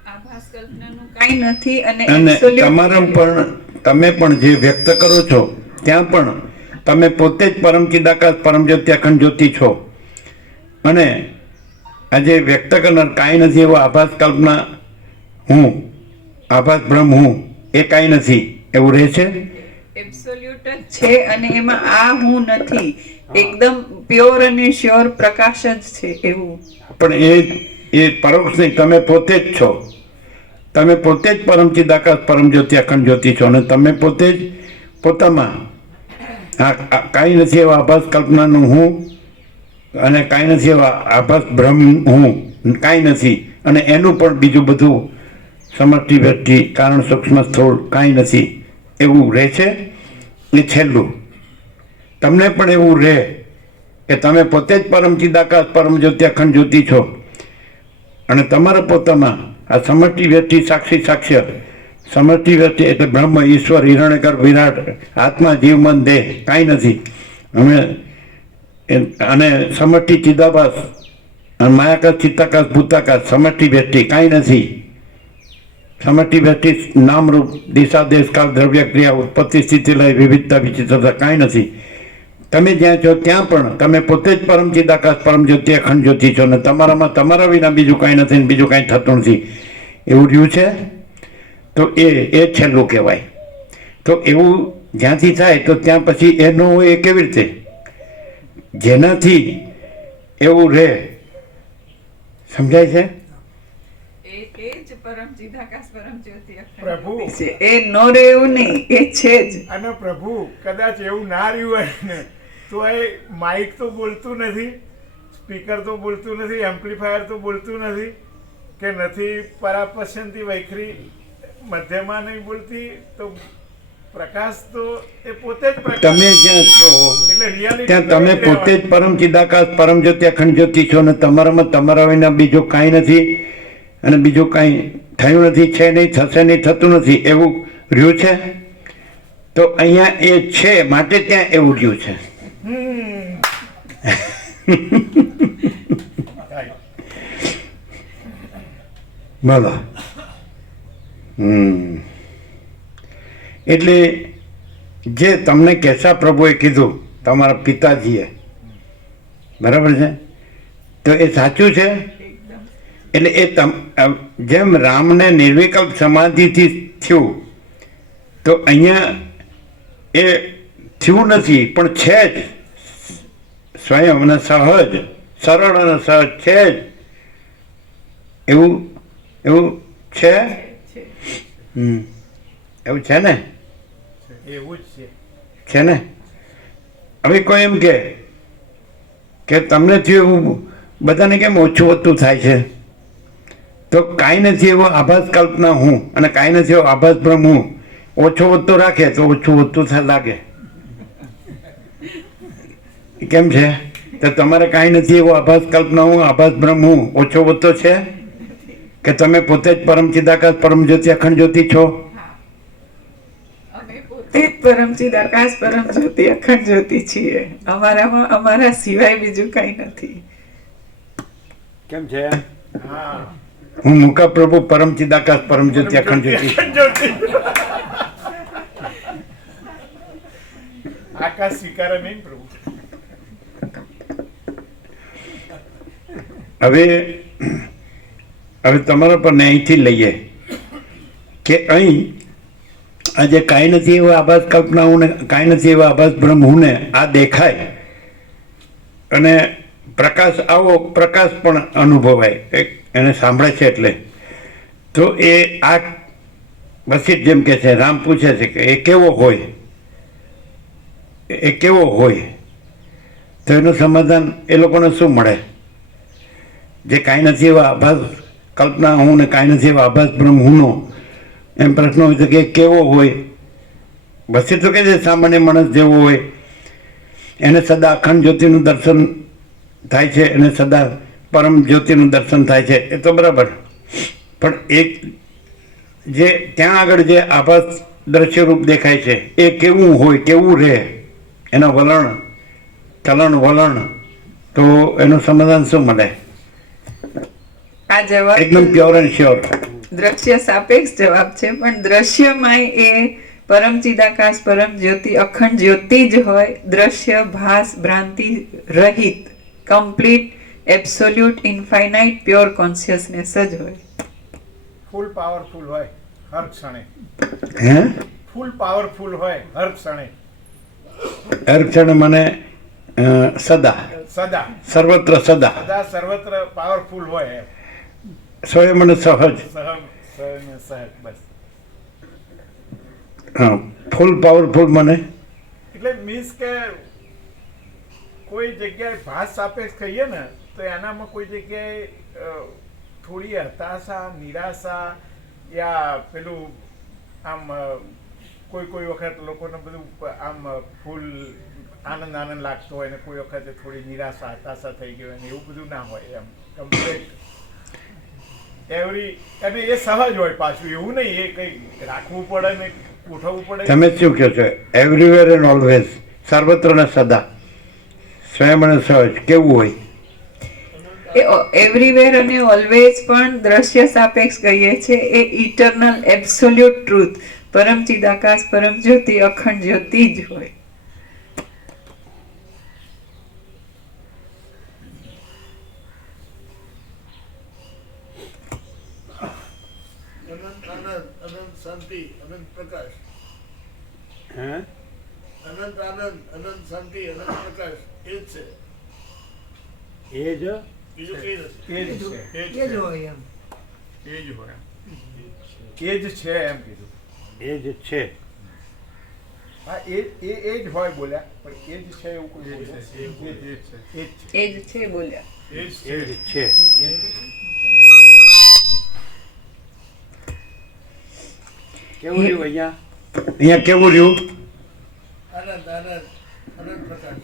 આભાસ કલ્પનાનું કાંઈ નથી. અને તમારા પણ તમે પણ જે વ્યક્ત કરો છો ત્યાં પણ તમે પોતે જ પરમ ચિદાકાશ પરમ જ્યોતિ અખંડ જ્યોતિ છો. અને આ જે વ્યક્ત કરનાર કાંઈ નથી એવો આભાસ કલ્પના હું, આભાસ બ્રહ્મ હું, એ કાંઈ નથી એવું રહે છે. એબ્સોલ્યુટ જ છે. અને એમાં આ હું નથી. એકદમ પ્યોર અને શ્યોર પ્રકાશ જ છે એવું. પણ એ પરોક્ષ નહીં, તમે પોતે જ છો. તમે પોતે જ પરમ ચિદાકાશ પરમ જ્યોતિ અખંડ જ્યોતિ છો. અને તમે પોતે જ પોતામાં કાંઈ નથી એવા આભાસ કલ્પનાનું હું અને કાંઈ નથી એવા આભાસ બ્રહ્મ હું, કાંઈ નથી. અને એનું પણ બીજું બધું સમષ્ટિ વ્યષ્ટિ કારણ સૂક્ષ્મ સ્થૂળ કાંઈ નથી એવું રહે છે. એ છેલ્લું તમને પણ એવું રહે કે તમે પોતે જ પરમ ચિદાકાશ પરમ જ્યોતિ અખંડ જ્યોતિ છો. અને તમારા પોતામાં આ સમષ્ટિ વ્યષ્ટિ સાક્ષી સાક્ષ્ય, સમષ્ટિ વ્યષ્ટિ એટલે બ્રહ્મ, ઈશ્વર, હિરણ્યગર્ભ, વિરાટ, આત્મા, જીવ, મન, દેહ કાંઈ નથી. અને સમષ્ટિ ચિદાભાસ, માયાકાશ, ચિત્તાકાશ, ભૂતાકાશ, સમષ્ટિ વ્યષ્ટિ કાંઈ નથી. સમષ્ટિ વ્યષ્ટિ નામરૂપ, દિશા, દેશ, કાળ, દ્રવ્ય, ક્રિયા, ઉત્પત્તિ, સ્થિતિ, લય, વિવિધતા, વિચિત્રતા કાંઈ નથી. તમે જ્યાં છો ત્યાં પણ તમે પોતે જ પરમ ચિદાકાશ પરમ જ્યોતિ અખંડ જ્યોતિ છો. ને તમારામાં તમારા વિના બીજું કાંઈ નથી ને બીજું કાંઈ થતું નથી એવું રહ્યું છે. તો એ છેલ્લું કહેવાય. તો એવું જ્યાંથી થાય તો ત્યાં પછી એનું એ કેવી રીતે, જેનાથી એવું રહે, સમજાય છે? પ્રભુ એ નો રે એવું નહીં, એ છે જ. અને પ્રભુ કદાચ એવું ના રહ્યું હોય ને તો એ માઇક તો બોલતું નથી, સ્પીકર તો બોલતું નથી, એમ્પ્લીફાયર તો બોલતું નથી, કે નથી પરાપશ્યંતી વૈખરી મધ્યમાં નહીં બોલતી, તો પ્રકાશ તો એ પોતે જ પ્રકાશ. તમે જ્યાં છો એટલે રિયાલિટી ત્યાં તમે પોતે જ પરમ ચિદાકાશ પરમ જ્યોતિ અખંડ જ્યોતિ છો. અને તમારામાં તમારા વિના બીજું કાંઈ નથી અને બીજું કાંઈ થયું નથી, છે નહીં, થશે નહીં, થતું નથી એવું રહ્યું છે. તો અહીંયા એ છે માટે ત્યાં એવું રહ્યું છે. બોલો. એટલે જે તમને કેશા પ્રભુએ કીધું તમારા પિતાજીએ, બરાબર છે, તો એ સાચું છે. એટલે એ જેમ રામને નિર્વિકલ્પ સમાધિથી થયું, તો અહીંયા એ થયું નથી પણ છે જ સ્વયં અને સહજ સરળ અને સહજ છે જ એવું એવું છે. એવું છે ને, એવું જ છે. છે ને. હવે કોઈ એમ કે તમને થયું એવું બધાને કેમ ઓછું વધતું થાય છે, તો કાંઈ નથી એવો આભાસ કલ્પના હું અને કાંઈ નથી એવો આભાસ ભ્રમ હું ઓછો વધતો રાખે તો ઓછું વધતું લાગે. કેમ છે? તો તમારે કાંઈ નથી એવો આભાસ કલ્પના હું આભાસ ભ્રમ હું ઓછો વધતો છે કે તમે પોતે જ પરમ ચિદાકાશ પરમ જ્યોતિ અખંડ જ્યોતિ છો? તે જ પરમ ચિદાકાશ પરમ જ્યોતિ અખંડ જ્યોતિ છીએ. અમારામાં અમારા સિવાય બીજું કઈ નથી. કેમ છે? હા, હું મુકા પ્રભુ પરમ ચિદાકાશ પરમ જ્યોતિ અખંડ જ્યોતિ છું. જ્યોતિ. આકાશ સ્વીકારે નહીં પ્રભુ. હવે તમારા પર અહીંથી લઈએ કે અહીં આજે કાંઈ નથી એવા આભાસ કલ્પના હું ને કાંઈ નથી એવા આભાસ ભ્રમ હું ને આ દેખાય અને પ્રકાશ આવો પ્રકાશ પણ અનુભવાય એને સાંભળે છે એટલે તો એ આ બસી જેમ કે છે રામ પૂછે છે કે એ કેવો હોય, એ કેવો હોય, તો એનું સમાધાન એ લોકોને શું મળે? જે કાંઈ નથી એવા આભાસ કલ્પના હું ને કાંઈ નથી એવા આભાસ ભ્રમ હુંનો એમ પ્રશ્ન હોય તો કે કેવો હોય? બસી તો કે છે સામાન્ય માણસ જેવો હોય, એને સદા અખંડ જ્યોતિનું દર્શન થાય છે, એને સદા પરમ જ્યોતિનું દર્શન થાય છે, એ તો બરાબર. પણ એક જે ત્યાં આગળ જે આભાસ દ્રશ્ય રૂપ દેખાય છે એ કેવું હોય, કેવું રહે, એના વલણ ચલણ વલણ, તો એનું સમાધાન શું મળે? આ જવાબ એકદમ પ્યોર એન્ડ શ્યોર દ્રશ્ય સાપેક્ષ જવાબ છે, પણ દ્રશ્યમાંય એ પરમ ચિદાકાશ પરમ જ્યોતિ અખંડ જ્યોતિ જ હોય. દ્રશ્ય ભાસ ભ્રાંતિ રહિત complete absolute infinite pure consciousness જ હોય. ફૂલ પાવરફુલ હોય હર ક્ષણે. હે ફૂલ પાવરફુલ હોય હર ક્ષણે. અર્ક્ષણ મને સદા સદા સર્વત્ર સદા સદા સર્વત્ર પાવરફુલ હોય એમ. સ્વયં મને સહજ સહજ સહજ બસ. ફૂલ પાવરફુલ મને એટલે મીન્સ કે કોઈ જગ્યાએ ભાસ સાપેક્ષ કહીએ ને તો એનામાં કોઈ જગ્યાએ થોડી હતાશા નિરાશા યા પેલું આમ કોઈ વખત લોકોને બધું આમ ફૂલ આનંદ લાગતો હોય ને કોઈ વખતે થોડી નિરાશા હતાશા થઈ ગઈ હોય ને એવું બધું ના હોય એમ કમ્પ્લીટ એવરી. અને એ સહજ હોય પાછું, એવું નહીં એ કંઈ રાખવું પડે ને ગોઠવવું પડે. તમે શું કહો છો? એવરીવેર એન્ડ ઓલવેઝ, સર્વત્ર ને સદા, સ્વયં અને સહજ કેવું હોય? એવરીવેર અને ઓલવેઝ પણ દ્રશ્ય સાપેક્ષ કહીએ છે. એ ઇટરનલ એબ્સોલ્યુટ ટ્રુથ પરમ ચિદાકાશ પરમ જ્યોતિ અખંડ જ્યોતિ જ હોય. અનંત આનંદ, અનંત શાંતિ, અનંત પ્રકાશ. અનંત આનંદ, અનંત શાંતિ, અનંત પ્રકાશ એ જ છે. એ જ બીજું કઈ નથી. એ જ છે. એ જ હોય એમ. એ જ હોય એ જ છે એમ કીધું. એ જ છે. હા એ જ હોય બોલ્યા, પણ એ જ છે એવું કોઈ બોલ્યા? એ જ છે બોલ્યા. એ જ એ જ છે. કેવું રહ્યું અહીંયા કેવું રહ્યું? આનંદ આનંદ, અનંત પ્રકાશ.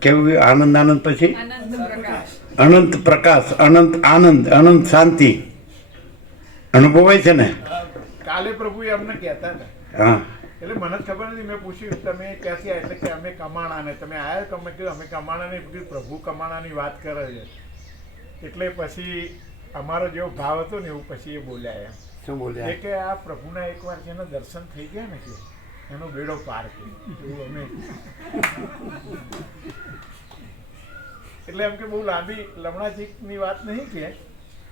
કેવું રહ્યું? આનંદ આનંદ પછી અનંત પ્રકાશ. અનંત પ્રકાશ, અનંત આનંદ, અનંત શાંતિ અનુભવાય છે ને? કાલે પ્રભુ અમને કહેતા હતા, હા. એટલે મને જ ખબર નથી, મેં પૂછ્યું તમે ક્યાંથી આવ્યા? એટલે કે અમે કમાણા ને તમે આવ્યા કે? અમે કીધું અમે કમાણા ને કીધું પ્રભુ કમાણાની વાત કરે છે. એટલે પછી અમારો જેવો ભાવ હતો ને એવું પછી એ બોલ્યા એમ. શું બોલ્યા? એ કે આ પ્રભુના એકવાર જેના દર્શન થઈ ગયા ને કે એનો બેડો પાર કે એવું અમે. એટલે એમ કે બહુ લાંબી લમણાજીની વાત નહીં કે,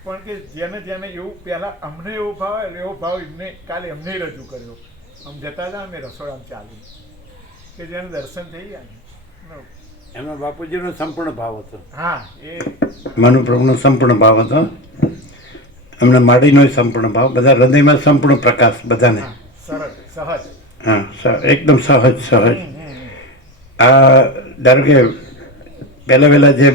પણ કે જેને એવું પહેલાં અમને એવો ભાવ આવ્યો એવો ભાવ એમને કાલે એમને રજૂ કર્યો. આમ જતા હતા અમે રસોડામાં ચાલી કે જેને દર્શન થઈ ગયા ને એમાં બાપુજીનો સંપૂર્ણ ભાવ હતો. હા એ મનુપ્રભુનો સંપૂર્ણ ભાવ હતો. એમને માડીનો સંપૂર્ણ ભાવ, બધા હૃદયમાં સંપૂર્ણ પ્રકાશ બધાને. હા, સરળ સહજ. હા, એકદમ સહજ સહજ. આ ધારો કે પહેલાં જે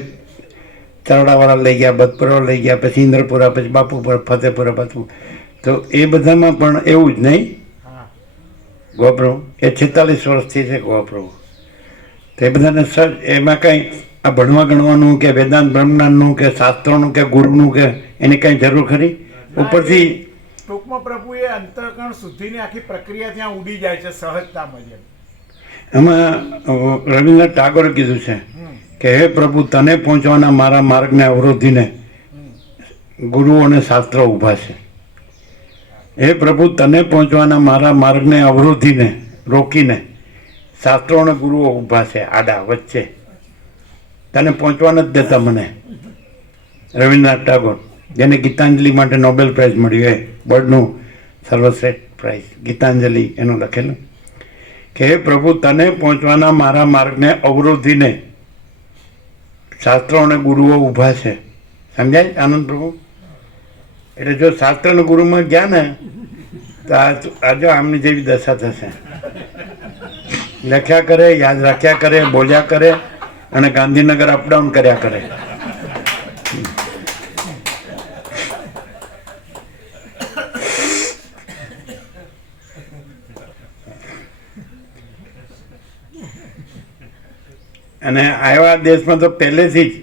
ચરડાવાળા લઈ ગયા, બદપુરા લઈ ગયા, પછી ઇન્દ્રપુરા, પછી બાપુપુરા, ફતેપુરા, બાપુ, તો એ બધામાં પણ એવું જ નહીં. હા ગોપ્રભુ એ 46 વર્ષથી છે ગોપ્રભુ. તો એ બધાને સર એમાં કંઈ આ ભણવા ગણવાનું કે વેદાંત બ્રહ્મજ્ઞાનનું કે શાસ્ત્રોનું કે ગુરુનું કે એની કંઈ જરૂર ખરી? ઉપરથી ટૂંકમાં પ્રભુ એ અંતઃકરણ શુદ્ધિની આખી પ્રક્રિયા ત્યાં ઉડી જાય છે સહજતામાં જેમ. એમાં રવિન્દ્રનાથ ટાગોરે કીધું છે કે હે પ્રભુ, તને પહોંચવાના મારા માર્ગને અવરોધીને ગુરુઓ અને શાસ્ત્રો ઊભા છે. હે પ્રભુ, તને પહોંચવાના મારા માર્ગને અવરોધીને, રોકીને શાસ્ત્રો અને ગુરુઓ ઊભા છે આડા વચ્ચે. તને પહોંચવા નથી દેતા મને. રવિન્દ્રનાથ ટાગોર, જેને ગીતાંજલિ માટે નોબેલ પ્રાઇઝ મળ્યું, એ વર્લ્ડનું સર્વશ્રેષ્ઠ પ્રાઇઝ ગીતાંજલિ એનું લખેલું કે હે પ્રભુ, તને પહોંચવાના મારા માર્ગને અવરોધીને શાસ્ત્રો અને ગુરુઓ ઊભા છે. સમજાય આનંદ પ્રભુ? એટલે જો શાસ્ત્ર અને ગુરુમાં ગયા ને તો આ જો આમની જેવી દશા થશે. લખ્યા કરે, યાદ રાખ્યા કરે, બોલ્યા કરે અને ગાંધીનગર અપડાઉન કર્યા કરે. અને આવ્યા દેશમાં તો પહેલેથી જ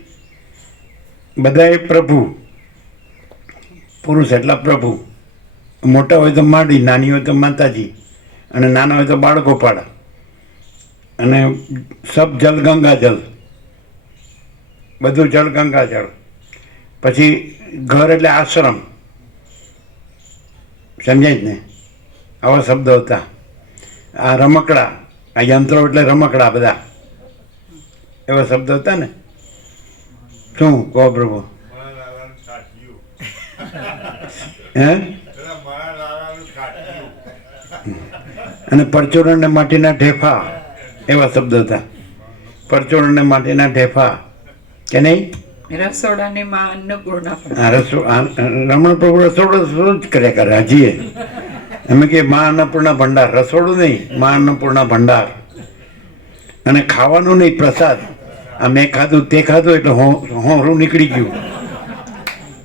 બધાએ પ્રભુ, પુરુષ એટલા પ્રભુ, મોટા હોય તો માડી, નાની હોય તો માતાજી, અને નાના હોય તો બાળગોપાળ, અને સબ જલ ગંગા જલ, બધું જળ ગંગા જળ. પછી ઘર એટલે આશ્રમ. સમજાય જ ને? આવા શબ્દો હતા. આ રમકડા, આ યંત્રો એટલે રમકડા બધા, એવા શબ્દો હતા ને. શું કહો પ્રભુ? હે? અને પરચુરણ ને માટીના ઢેફા, એવા શબ્દો હતા. પરચુરણ ને માટીના ઢેફા કે નહીં? રસોડાની માં અન્નપૂર્ણા. હા, રમણ પ્રભુ રસોડું જ કર્યા કરે હજી. એમ કે મા અન્નપૂર્ણા ભંડાર, રસોડું નહીં, મા અન્નપૂર્ણા ભંડાર. અને ખાવાનું નહીં, પ્રસાદ. આ મેં ખાધું તે ખાધું એટલે હોરું નીકળી ગયું.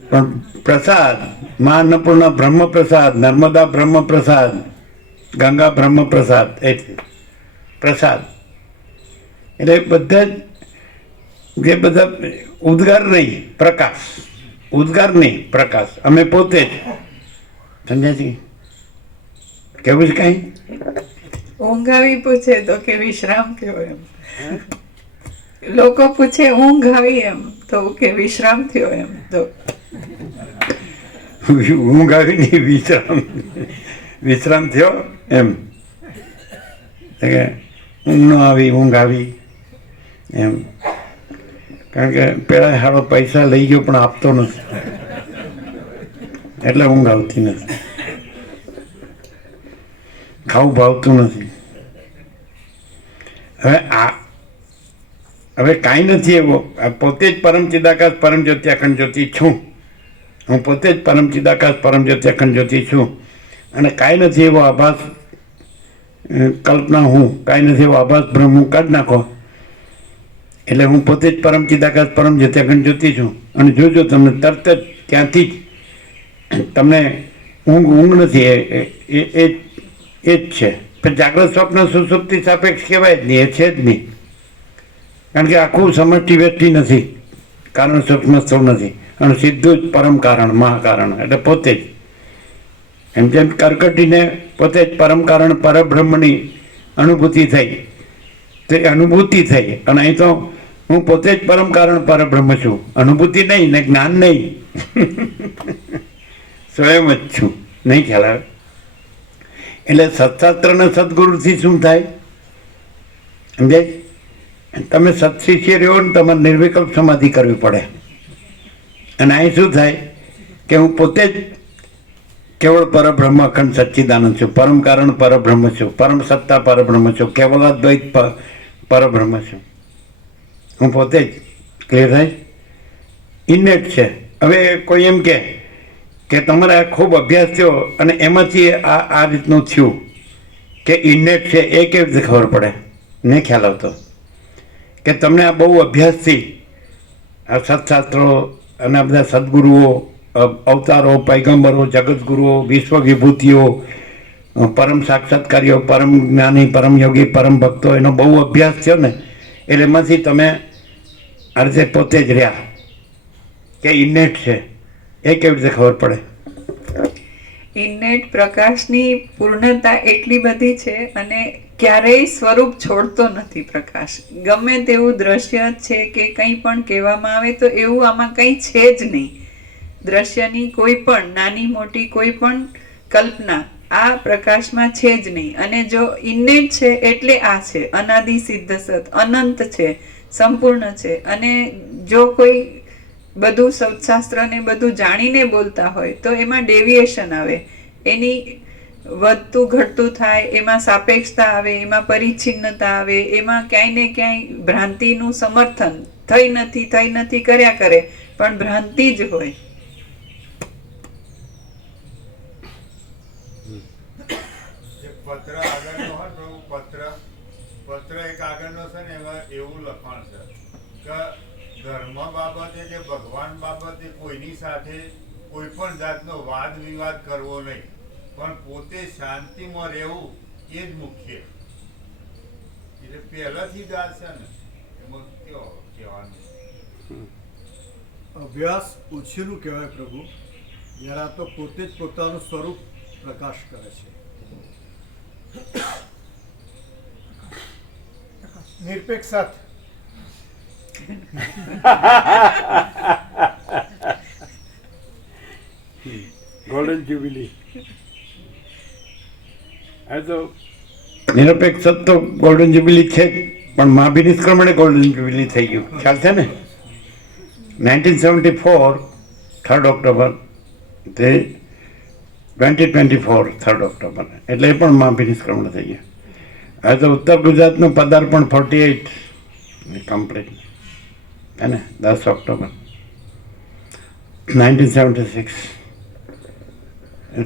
પણ પ્રસાદ, મા અન્નપૂર્ણા બ્રહ્મ પ્રસાદ, નર્મદા બ્રહ્મ પ્રસાદ, ગંગા બ્રહ્મ પ્રસાદ, એટલે પ્રસાદ. એટલે બધા જે બધા ઉદ્ગાર નહીં, પ્રકાશ. ઉદ્ગાર નહીં, પ્રકાશ. અમે પોતે જ. સમજ્યા છે? કેવું છે કાંઈ? ઊંઘ આવી પૂછે તો કે વિશ્રામ થયો એમ. લોકો પૂછે ઊંઘ આવી એમ તો કે વિશ્રામ થયો એમ. તો ઊંઘ આવી નહીં, વિશ્રામ થયો એમ. ઊંઘ ન આવી, ઊંઘ આવી એમ. કારણ કે પેલા સારો પૈસા લઈ ગયો પણ આપતો નથી, એટલે ઊંઘ આવતી નથી. ખાવું ભાવતું નથી. હવે કાંઈ નથી એવો. પોતે જ પરમ ચિદાકાશ પરમ જ્યોતિ અખંડ જ્યોતિ છું. હું પોતે જ પરમ ચિદાકાશ પરમ જ્યોતિ અખંડ જ્યોતિ છું. અને કાંઈ નથી એવો આભાસ કલ્પના હું, કાંઈ નથી એવો આભાસ બ્રહ્મ હું કાઢી નાખો એટલે હું પોતે જ પરમ ચિદાકાશ પરમ જ્યોતિ અખંડ જ્યોતિ છું. અને જોજો તમને તરત જ ત્યાંથી જ તમને ઊંઘ નથી, એ જ છે. પણ જાગ્રત સ્વપ્ન સુસુપ્તિ સાપેક્ષ કહેવાય જ નહીં, એ છે જ નહીં. કારણ કે આખું સમષ્ટિ વ્યક્તિ નથી, કારણ સૂક્ષ્મ સ્થળ નથી, અને સીધું જ પરમ કારણ, મહાકારણ, એટલે પોતે જ. એમ જેમ કર્કટીને પોતે જ પરમ કારણ પરબ્રહ્મની અનુભૂતિ થઈ, તે અનુભૂતિ થઈ. અને અહીં તો હું પોતે જ પરમ કારણ પરબ્રહ્મ છું, અનુભૂતિ નહીં ને જ્ઞાન નહીં, સ્વયં જ છું. નહીં ખ્યાલ આવે? એટલે સત્શાસ્ત્ર અને સદગુરુથી શું થાય? સમજાય? તમે સત્શિષ્ય રહ્યો ને તમારે નિર્વિકલ્પ સમાધિ કરવી પડે. અને અહીં શું થાય કે હું પોતે જ કેવળ પરબ્રહ્મ અખંડ સચ્ચિદાનંદ છું, પરમ કારણ પરબ્રહ્મ છું, પરમ સત્તા પરબ્રહ્મ છું, કેવલાદ્વૈત પરબ્રહ્મ છું. હું પોતે જ. ક્લિયર થાય? ઇનેટ છે. હવે કોઈ એમ કે તમારે આ ખૂબ અભ્યાસ થયો અને એમાંથી આ રીતનું થયું કે ઇનેટ છે, એ કેવી રીતે ખબર પડે? નહીં ખ્યાલ આવતો કે તમને આ બહુ અભ્યાસથી આ સત્શાસ્ત્રો અને આ બધા સદગુરુઓ, અવતારો, પૈગંબરો, જગતગુરુઓ, વિશ્વ વિભૂતિઓ, પરમ સાક્ષાત્કારીઓ, પરમ જ્ઞાની, પરમ યોગી, પરમ ભક્તો, એનો બહુ અભ્યાસ થયો ને એટલે એમાંથી તમે આ રીતે પોતે જ રહ્યા કે ઇનેટ છે, એ કેવી રીતે ખબર પડે? ઇન્નેટ પ્રકાશની પૂર્ણતા એટલી બધી છે અને ક્યારેય સ્વરૂપ છોડતો નથી પ્રકાશ. ગમે તેવું દ્રશ્ય છે કે કંઈ પણ કહેવામાં આવે તો એવું આમાં કંઈ છે જ નહીં. દ્રશ્યની કોઈ પણ નાની મોટી કોઈ પણ કલ્પના આ પ્રકાશમાં છે જ નહીં. અને જો ઇન્નેટ છે એટલે આ છે, અનાદિ સિદ્ધ સત, અનંત છે, સંપૂર્ણ છે. અને જો કોઈ બધું સત્શાસ્ત્ર ને બધું જાણીને બોલતા હોય તો એમાં ડેવિએશન આવે, એની વધતું ઘટતું થાય, એમાં સાપેક્ષતા આવે, એમાં પરિચ્છિન્નતા આવે, એમાં ક્યાંય ને ક્યાંય ભ્રાંતિનું સમર્થન થઈ નથી કર્યા કરે, પણ ભ્રાંતિ જ હોય. પત્ર આગળનો હોય પ્રભુ, પત્ર એક આગળનો છે ને એમાં એવું લખાણ છે કે ધર્મ બાબતે કે ભગવાન બાબતે કોઈની સાથે કોઈ પણ જાતનો વાદ વિવાદ કરવો નહીં, પણ પોતે શાંતિમાં રહેવું એ જ મુખ્ય. એટલે પહેલાથી જ આ છે ને એમાં કહેવાનું અભ્યાસ ઓછેનું કહેવાય પ્રભુ, જ્યારે આ તો પોતે જ પોતાનું સ્વરૂપ પ્રકાશ કરે છે. નિરપેક્ષ સત. Golden jubilee. હવે તો નિરપેક્ષ તો ગોલ્ડન જ્યુબિલી છે જ, પણ મહાભિનિષ્ક્રમણે ગોલ્ડન જ્યુબિલી થઈ ગયું. ખ્યાલ છે ને? 1974 3rd ઓક્ટોબર તે 2024 3rd ઓક્ટોબર, એટલે એ પણ મહાભિનિષ્ક્રમણ થઈ ગયા. હવે તો ઉત્તર ગુજરાતનું પદાર્પણ 48 કમ્પ્લીટ હે ને, 10 ઓક્ટોબર 1976.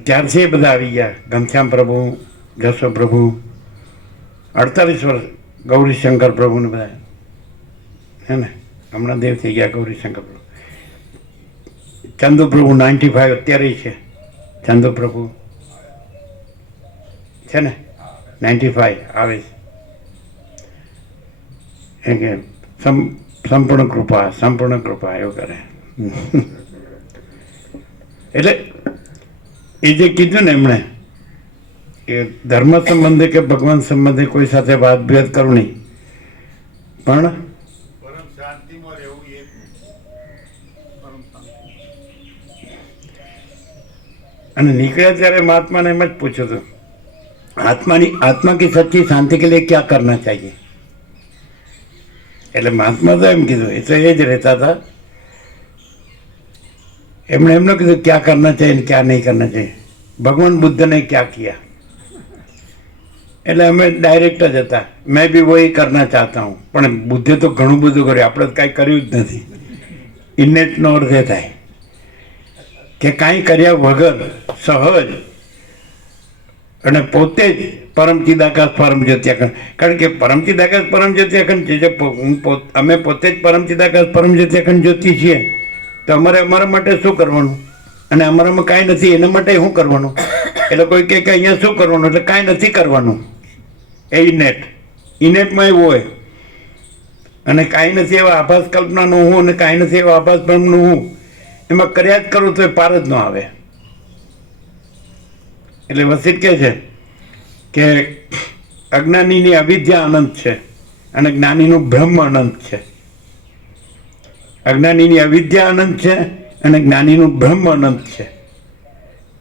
ત્યારથી એ બધા આવી ગયા, ઘનશ્યામ પ્રભુ, જશો પ્રભુ, 48 વર્ષ, ગૌરીશંકર પ્રભુને બધા હે ને, હમણાં દેવ થઈ ગયા ગૌરીશંકર પ્રભુ. ચંદુ પ્રભુ 95 અત્યારે છે, ચંદુ પ્રભુ છે ને 95 આવે છે કે સંપૂર્ણ કૃપા એવું કરે. એટલે એ જે કીધું ને એમણે કે ધર્મ સંબંધે કે ભગવાન સંબંધે કોઈ સાથે વાદ વિવાદ કરવું નહીં, પણ પરમ શાંતિમાં રહેવું એ જ અને નીકળ્યા ત્યારે મહાત્માને એમ જ પૂછ્યું હતું, आत्मा की सच्ची शांति के लिए क्या करना चाहिए? એટલે મહાત્મા તો એમ કીધું, એ તો એ જ રહેતા હતા. એમણે એમને કીધું ક્યાં કરના चाहिए ને ક્યાં નહીં કરના चाहिए. ભગવાન બુદ્ધને ક્યાં કિયા, એટલે અમે ડાયરેક્ટ જ હતા, મેં બી વહી કરના ચાહતા હું. પણ બુદ્ધે તો ઘણું બધું કર્યું, આપણે તો કાંઈ કર્યું જ નથી. ઇનેટનો અર્થ એ થાય કે કાંઈ કર્યા વગર સહજ અને પોતે જ પરમ ચિદાકાશ પરમ જ્યોત્યાખંડ. કારણ કે પરમ ચિદાકાશ પરમ જ્યોત્યાખંડ છે, અમે પોતે જ પરમ ચિદાકાશ પરમ જ્યોત્યાખંડ જ્યોતિ છીએ, તો અમારે અમારા માટે શું કરવાનું? અને અમારામાં કાંઈ નથી, એના માટે શું કરવાનું? એટલે કોઈ કહે કે અહીંયા શું કરવાનું, એટલે કાંઈ નથી કરવાનું. એ ઇનેટમાં એવું હોય. અને કાંઈ નથી એવા આભાસ કલ્પનાનું હું અને કાંઈ નથી એવા આભાસ બ્રહ્મનું હું, એમાં કર્યા જ કરું તો એ પાર જ ન આવે. એટલે વસિત કહે છે કે અજ્ઞાનીની અવિદ્યા અનંત છે અને જ્ઞાનીનું બ્રહ્મ અનંત છે. અજ્ઞાનીની અવિદ્યા અનંત છે અને જ્ઞાનીનું બ્રહ્મ અનંત છે.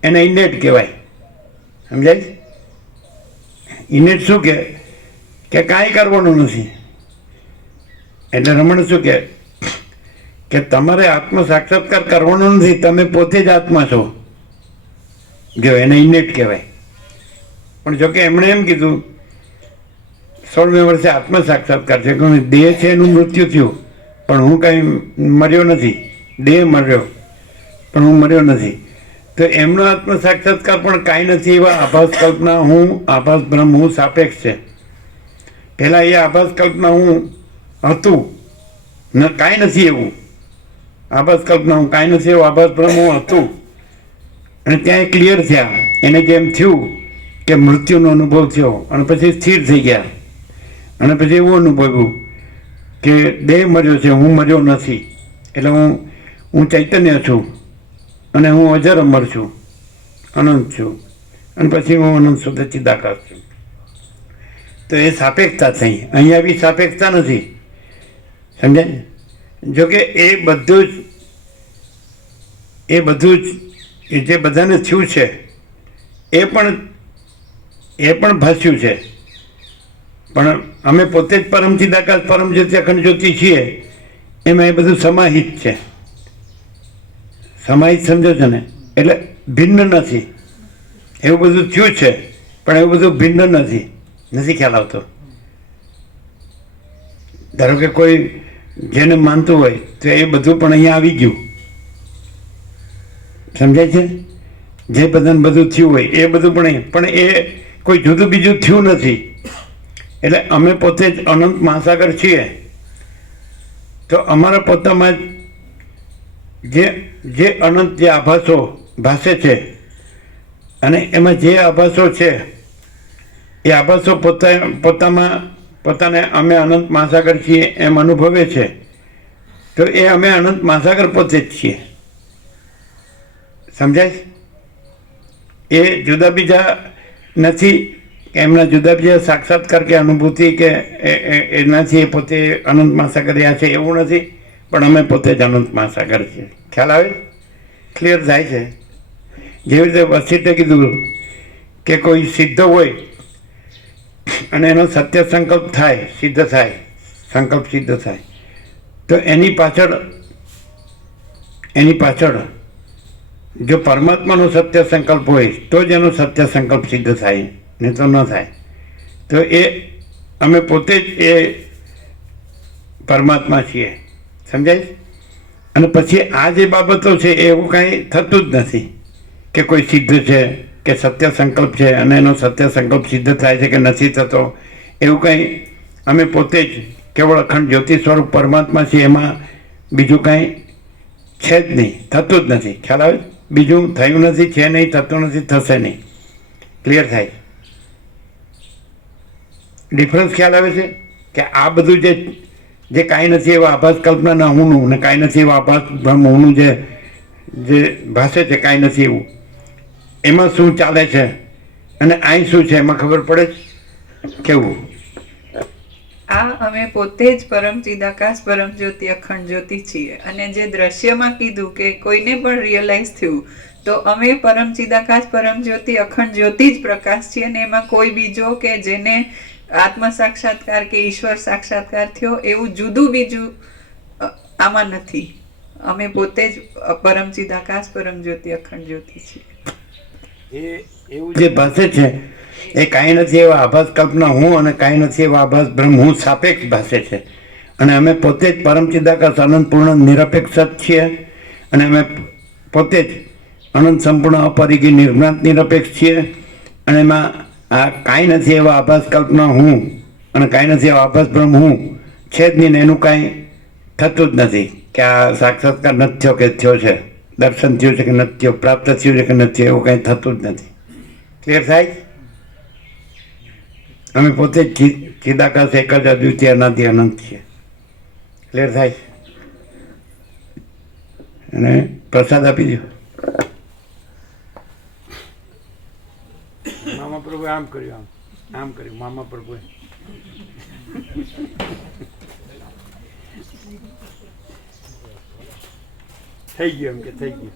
એને ઇનેટ કહેવાય. સમજાય? ઇનેટ શું કે કાંઈ કરવાનું નથી. એટલે રમણ શું કે તમારે આત્મ સાક્ષાત્કાર કરવાનો નથી, તમે પોતે જ આત્મા છો. જો એને ઇનેટ કહેવાય. પણ જોકે એમણે એમ કીધું 16મે વર્ષે આત્મ સાક્ષાત્કાર છે કે દેહ છે એનું મૃત્યુ થયું પણ હું કાંઈ મર્યો નથી. દેહ મર્યો પણ હું મર્યો નથી. તો એમનો આત્મ સાક્ષાત્કાર પણ કાંઈ નથી એવા આભાસ કલ્પના હું, આભાસ બ્રહ્મ હું સાપેક્ષ છે. પહેલાં એ આભાસ કલ્પના હું હતું ને કાંઈ નથી એવું. આભાસ કલ્પના હું કાંઈ નથી એવું આભાસ બ્રહ્મ હું હતું. અને ત્યાં એ ક્લિયર થયા. એને જેમ થયું કે મૃત્યુનો અનુભવ થયો અને પછી સ્થિર થઈ ગયા. અને પછી એવું અનુભવ્યું કે દેહ મર્યો છે, હું મર્યો નથી. એટલે હું ચૈતન્ય છું અને હું અજર અમર છું, અનંત છું. અને પછી હું અનંત શુદ્ધ ચિદાકાશ છું. તો એ સાપેક્ષતા થઈ. અહીંયા બી સાપેક્ષતા નથી. સમજાય? જોકે એ બધું જ એ જે બધાને થયું છે એ પણ ભાષ્યું છે. પણ અમે પોતે જ પરમ ચિદાકાશ પરમ જ્યોતિ અખંડ જ્યોતિ છીએ એમાં એ બધું સમાહિત છે. સમાહિત સમજો છો ને? એટલે ભિન્ન નથી. એવું બધું થયું છે પણ એવું બધું ભિન્ન નથી. ખ્યાલ આવતો? ધારો કે કોઈ જેને માનતું હોય તો એ બધું પણ અહીંયા આવી ગયું. સમજાય છે? જે બધાને બધું થયું હોય એ બધું પણ એ કોઈ જુદું બીજું થયું નથી. એટલે અમે પોતે જ અનંત મહાસાગર છીએ. તો અમારા પોતામાં જે અનંત જે આભાસો ભાસે છે અને એમાં જે આભાસો છે એ આભાસો પોતાને અમે અનંત મહાસાગર છીએ એમ અનુભવે છે. તો એ અમે અનંત મહાસાગર પોતે જ છીએ. સમજાય? એ જુદા બીજા નથી. એમના જુદા બીજા સાક્ષાત્કાર કે અનુભૂતિ કે એનાથી પોતે અનંત મહાસાગર રહ્યા છે એવું નથી. પણ અમે પોતે જ અનંત મહાસાગર છીએ. ખ્યાલ આવે? ક્લિયર થાય છે? જેવી રીતે વસીતે કીધું કે કોઈ સિદ્ધ હોય અને એનો સત્ય સંકલ્પ થાય, સિદ્ધ થાય, સંકલ્પ સિદ્ધ થાય તો એની પાછળ જો પરમાત્માનો સત્ય સંકલ્પ હોય તો જ એનો સત્ય સંકલ્પ સિદ્ધ થાય, નહીં તો ન થાય. તો એ અમે પોતે જ એ પરમાત્મા છીએ. સમજાય? અને પછી આ જે બાબતો છે એવું કાંઈ થતું જ નથી કે કોઈ સિદ્ધ છે કે સત્ય સંકલ્પ છે અને એનો સત્ય સંકલ્પ સિદ્ધ થાય છે કે નથી થતો. એવું કંઈ અમે પોતે જ કેવળ અખંડ જ્યોતિ સ્વરૂપ પરમાત્મા છીએ. એમાં બીજું કાંઈ છે જ નહીં, થતું જ નથી. ખ્યાલ આવે? બીજું થયું નથી, છે નહીં, થતું નથી, થશે નહીં. ક્લિયર થાય? ડિફરન્સ ખ્યાલ આવે છે કે આ બધું જે કાંઈ નથી એવા આભાસ કલ્પનાના હુંનું ને કાંઈ નથી એવા આભાસ બ્રહ્મ હુંનું જે ભાષે છે કાંઈ નથી એવું, એમાં શું ચાલે છે અને અહીં શું છે એમાં ખબર પડે છે. કેવું? આ અમે પોતે જ પરમ ચિદાકાશ પરમ જ્યોતિ અખંડ જ્યોતિ છીએ. અને જે દ્રશ્યમાં કીધું કે કોઈને પણ રિયલાઇઝ થયું તો અમે પરમ ચિદાકાશ પરમ જ્યોતિ અખંડ જ્યોતિ જ પ્રકાશ છીએ. અને એમાં કોઈ બીજો કે જેને આત્મ સાક્ષાત્કાર કે ઈશ્વર સાક્ષાત્કાર થયો એવું જુદું બીજું આમાં નથી. અમે પોતે જ પરમ ચિદાકાશ પરમ જ્યોતિ અખંડ જ્યોતિ છીએ. એવું જે ભાષે છે એ કાંઈ નથી એવા આભાસ કલ્પના હું અને કાંઈ નથી એવા આભાસ બ્રહ્મ હું સાપેક્ષ ભાષે છે. અને અમે પોતે જ પરમ ચિદાકાશ અનંત પૂર્ણ નિરપેક્ષ જ છીએ. અને અમે પોતે જ અનંત સંપૂર્ણ અપરિગી નિર્જ્ઞાત નિરપેક્ષ છીએ. અને એમાં આ કાંઈ નથી એવા આભાસ કલ્પના હું અને કાંઈ નથી એવા આભાસ બ્રહ્મ હું છે જ નહીં. એનું કાંઈ થતું જ નથી કે આ સાક્ષાત્કાર નથી થયો કે થયો છે, દર્શન થયું છે કે નથી થયું, પ્રાપ્ત થયું છે કે નથી, એવું કાંઈ થતું જ નથી. ક્લિયર થાય? અમે પોતે જ ચિદાકાશ એક જ અદ્વિતીય અનાદિ અનંત છીએ. ક્લિયર થાય? અને પ્રસાદ આપી દો. મામા પ્રભુ આમ કર્યું, આમ કર્યું મામા પ્રભુએ. થઈ ગયું એમ કે થઈ ગયું.